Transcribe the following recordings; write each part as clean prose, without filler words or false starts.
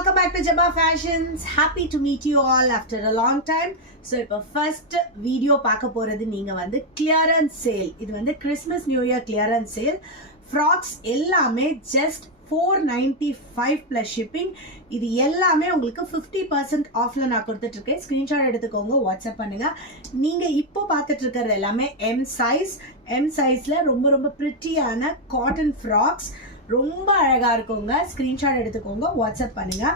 welcome back to Jabba Fashions. Happy to meet you all after a long time. So இப்போ first video பார்க்க போறது நீங்க வந்து clearance sale. இது வந்து Christmas New Year clearance sale. Frocks எல்லாமே just 495 plus shipping. இது எல்லாமே உங்களுக்கு 50% ஆஃப்ல நான் கொடுத்துட்டு இருக்கேன். ஸ்கிரீன்ஷாட் எடுத்துக்கோங்க, வாட்ஸ்அப் பண்ணுங்க. நீங்க இப்போ பார்த்துட்டு இருக்கிறது எல்லாமே M சைஸ்ல ரொம்ப பிரிட்டியான காட்டன் ஃப்ராக்ஸ் ரொம்ப அழகா இருக்குங்க. ஸ்கிரீன்ஷாட் எடுத்துக்கோங்க, வாட்ஸ்அப் பண்ணுங்க.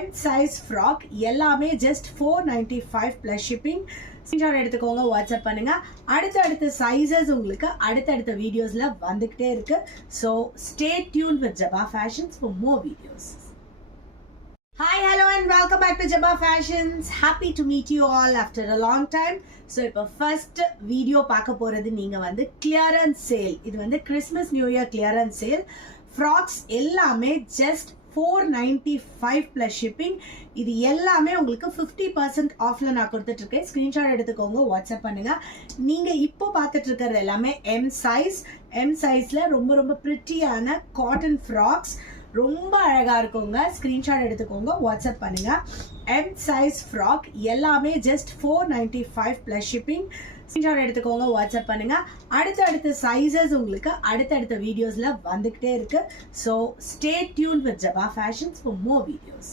M சைஸ் ஃப்ராக் எல்லாமே ஜஸ்ட் 495 பிளஸ் ஷிப்பிங். ஸ்கிரீன்ஷாட் எடுத்துக்கோங்க, வாட்ஸ்அப் பண்ணுங்க. அடுத்த சைஸஸ் உங்களுக்கு அடுத்தடுத்த வீடியோஸ்ல வந்துகிட்டே இருக்கு. So stay tune with Jaba fashions for more videos. Hi, hello and welcome back to Jabba Fashions. Happy to meet you all after a long time. So இப்போ first video பார்க்க போறது நீங்க வந்து clearance sale. இது வந்து Christmas New Year clearance sale. Frocks எல்லாமே just 495 plus shipping. இது எல்லாமே உங்களுக்கு 50% ஆஃப்ல நான் கொடுத்துட்டு இருக்கேன். ஸ்கிரீன்ஷாட் எடுத்துக்கோங்க, வாட்ஸ்அப் பண்ணுங்க. நீங்க இப்போ பார்த்துட்டு இருக்கிறது எல்லாமே M சைஸ்ல ரொம்ப பிரிட்டியான காட்டன் ஃப்ராக்ஸ் ரொம்ப அழகா இருக்குங்க. ஸ்கிரீன்ஷாட் எடுத்துக்கோங்க, வாட்ஸ்அப் பண்ணுங்க. M சைஸ் ஃப்ராக் எல்லாமே ஜஸ்ட் 495 பிளஸ் ஷிப்பிங். ஸ்கிரீன்ஷாட் எடுத்துக்கோங்க, வாட்ஸ்அப் பண்ணுங்க. அடுத்தடுத்த சைஸஸ் உங்களுக்கு அடுத்தடுத்த வீடியோஸ்ல வந்துகிட்டே இருக்கு. So stay tune with Jaba fashions for more videos.